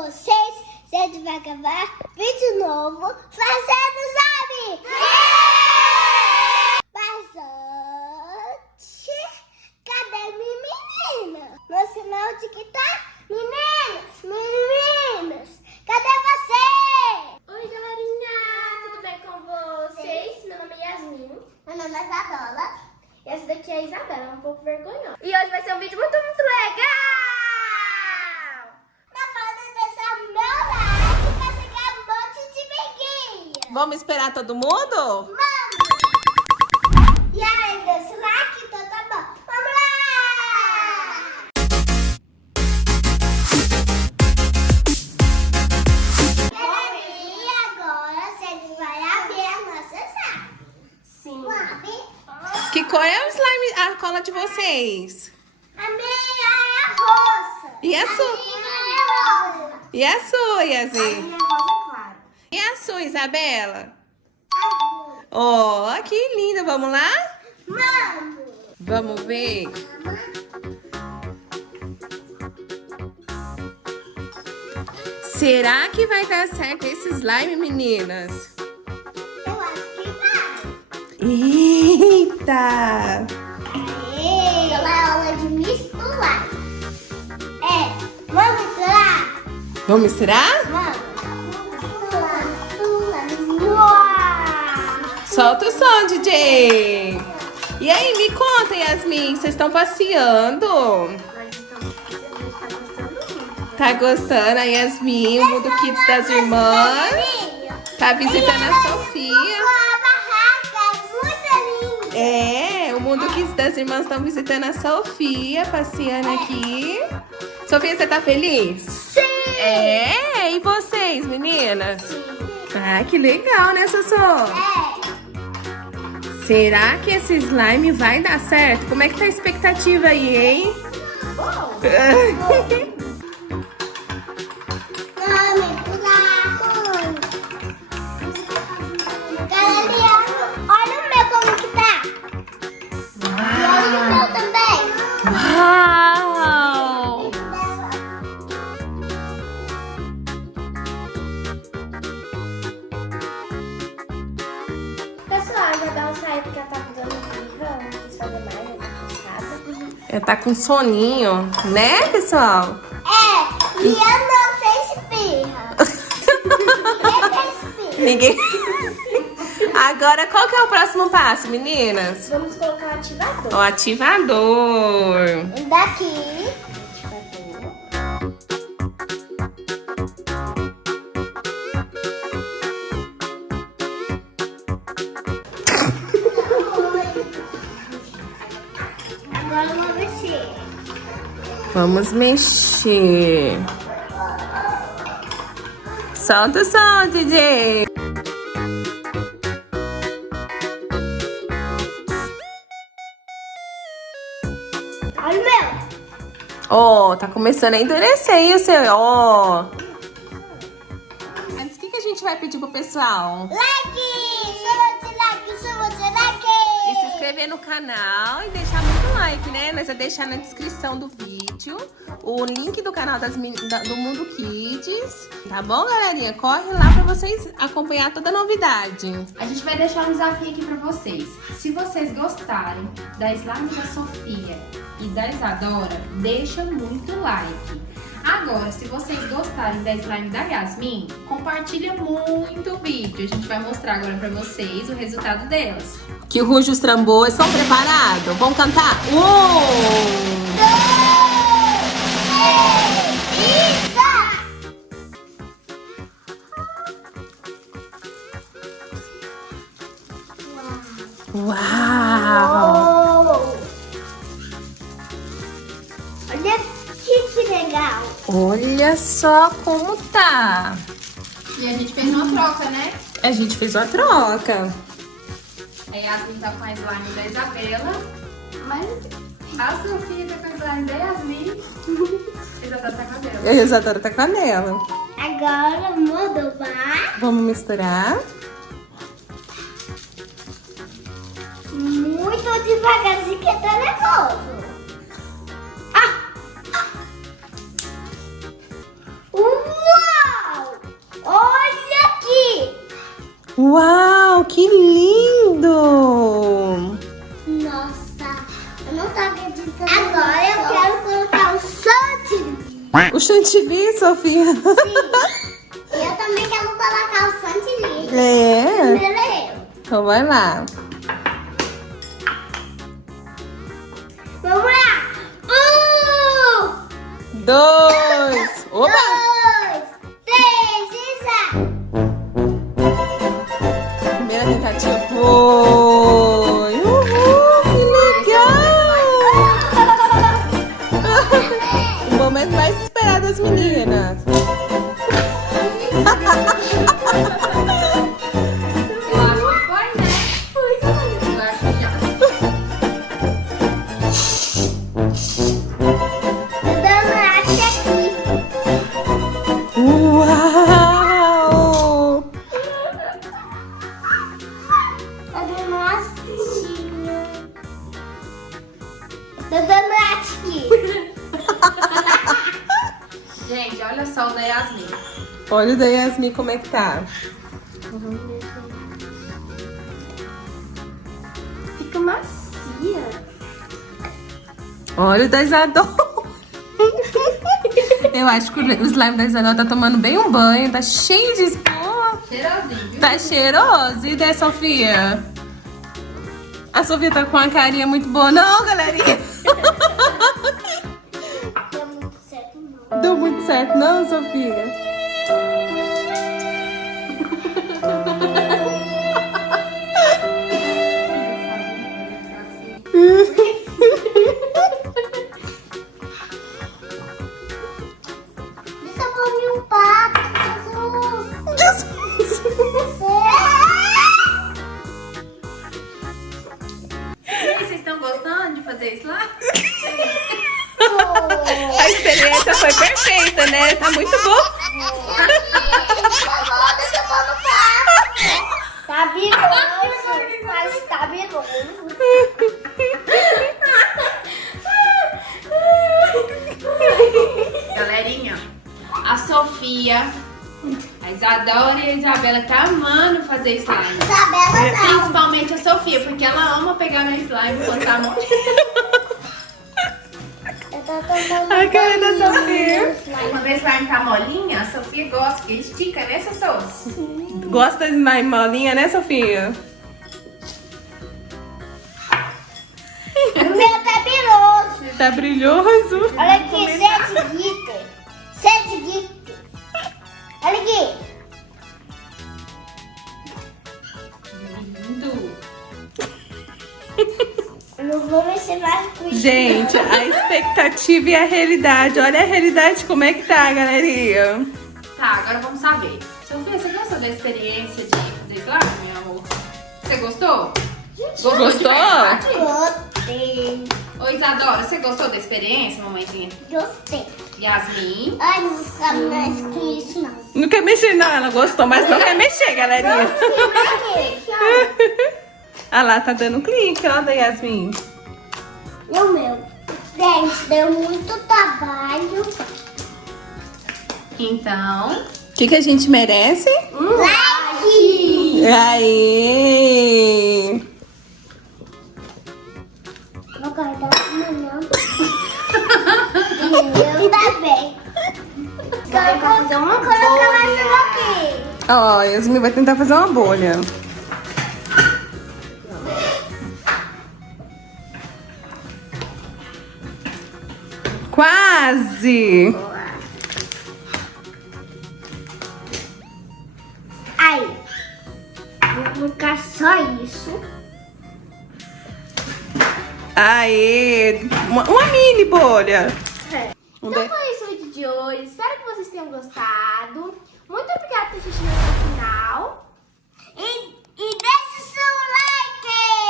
vocês. A gente vai gravar vídeo novo fazendo slime. Mas antes, cadê minha menina? No sinal de que tá? Meninas, cadê vocês? Oi, galerinha, tudo bem com vocês? Meu nome é Yasmin. Meu nome é Isadora. E essa daqui é a Isabela, um pouco vergonhosa. E hoje vai ser um vídeo muito legal! Não pode deixar meu like pra chegar um monte de amiguinha. Vamos esperar todo mundo? Vamos! E aí, desse like, então tá bom. Vamos lá! E agora a gente vai abrir a nossa sala. Sim. Vamos abrir? Que cor é o slime, a cola de vocês? A minha é roxa. E a sua? minha é roxa. E a sua, A Yasmin? minha é rosa clara. E a sua, Isabela? Azul. Ó, que linda. Vamos lá? Vamos. Vamos ver. Será que vai dar certo esse slime, meninas? Eu acho que vai. Eita! Então é hora de misturar. Vamos misturar? Vamos misturar? Vamos. Misturar. Solta o som, DJ! E aí, me conta, Yasmin, vocês estão passeando? Mas então, a gente tá gostando muito. Tá gostando a Yasmin, o Mundo Kids das Irmãs? Tá visitando a Sofia? A barraca é muito linda. É, o Mundo Kids das Irmãs estão visitando a Sofia, passeando aqui. Sofia, você tá feliz? Sim. É, e vocês, meninas? Ah, que legal, né, Sossô? Será que esse slime vai dar certo? Como é que tá a expectativa aí, hein? Vamos misturar. Galerinha, olha o meu como que tá. E olha o meu também. Uau! Pessoal, já dá um sair porque ela tá dando birra, não quis fazer mais, ela tá cansada. Ela tá com soninho, né, pessoal? E eu não sei espirra. Ninguém fez espirra. Agora, qual que é o próximo passo, meninas? Vamos colocar o ativador. O ativador. Daqui. Agora eu vou mexer. Vamos mexer. Solta o som, DJ. Olha o meu. Ó, tá começando a endurecer, hein, o seu? Ó. Antes, o que a gente vai pedir pro pessoal? Like! Chama de like, chama de like! E se inscrever no canal e deixar muito like, né? Nós vamos deixar na descrição do vídeo o link do canal do Mundo Kids. Tá bom, galerinha? Corre lá pra vocês acompanhar toda a novidade. A gente vai deixar um desafio aqui pra vocês. Se vocês gostarem da slime da Sofia e da Isadora, deixa muito like. Agora, se vocês gostarem da slime da Yasmin, compartilha muito o vídeo. A gente vai mostrar agora pra vocês o resultado delas. Que ruge os trambores. Estão preparados? Vamos cantar? Uau! Olha que legal! Olha só como tá. E a gente fez uma troca, né? A gente fez uma troca. A Yasmin tá com a slime da Isabela, mas a Sofia tá com a slime da Yasmin. A Isadora tá com a dela. A Isadora tá com a dela. Agora mudou, vai. Vamos misturar. Muito devagarzinho que tá nervoso. Uau! Uau, que lindo! Nossa, eu não tô acreditando. Agora eu quero colocar o chantilly. O chantilly, Sofia? Sim. Eu também quero colocar o chantilly. É? Primeiro eu. Então vai lá. Vamos lá. 1, 2. Opa! 2, 3 e já. Primeira tentativa foi. Uhul, que legal! O momento mais esperado das meninas. Eu acho que foi, né? Eu acho que já. Dando arte aqui. Uau! Tá dando lastinha. Tá dando arte aqui. Gente, olha só o da Yasmin. Olha o da Yasmin como é que tá. Fica macia. Olha o da Isadora. Eu acho que o slime da Isadora tá tomando bem um banho. Tá cheio de espuma. Cheirosinho, viu? Tá cheiroso. E da Sofia? A Sofia tá com uma carinha muito boa. Não, galerinha. Deu muito certo, não. Deu muito certo, não, Sofia? Deixa eu comer um pato, Jesus. E aí, vocês estão gostando de fazer slime? A experiência foi perfeita, né? Tá muito bom. Tá bigoso, mas tá bigoso. Galerinha, a Sofia, a Isadora e a Isabela tá amando fazer slime. Isabela não. Principalmente a Sofia, porque ela ama pegar no slime e botar a mão. Eu tô tomando A cara da Sofia. Quando o slime tá molinha, a Sofia gosta, porque estica, né, Sossô? Gosta de slime molinha, né, Sofia? O meu tá biroso. Tá brilhoso. Olha aqui, 7 glitter. 7 glitter. Olha aqui. Lindo. Eu não vou mexer mais com isso. Gente, a expectativa e a realidade. Olha a realidade como é que tá, galerinha. Tá, agora vamos saber. Sofia, você gostou da experiência de fazer slime, meu amor? Você gostou? Gostou? Gostou? de verdade? Gostei. Ô, Isadora, você gostou da experiência, mamãezinha? Gostei. Yasmin? Ai, não fica mais com isso, não. Não quer mexer, não. Ela gostou, mas não quer mexer, galerinha. Ah lá, tá dando clique, ó, da Yasmin. E o meu? Gente, deu muito trabalho. Então, O que a gente merece? Like! Aê! Vou guardar amanhã. Eu também. Vamos colocar mais um aqui. Ó, a Yasmin vai tentar fazer uma bolha. Quase! Aí, vou colocar só isso. Aê! Uma mini bolha. Então foi isso o vídeo de hoje. Espero que vocês tenham gostado. Muito obrigada por assistir até o final. E deixa o seu like!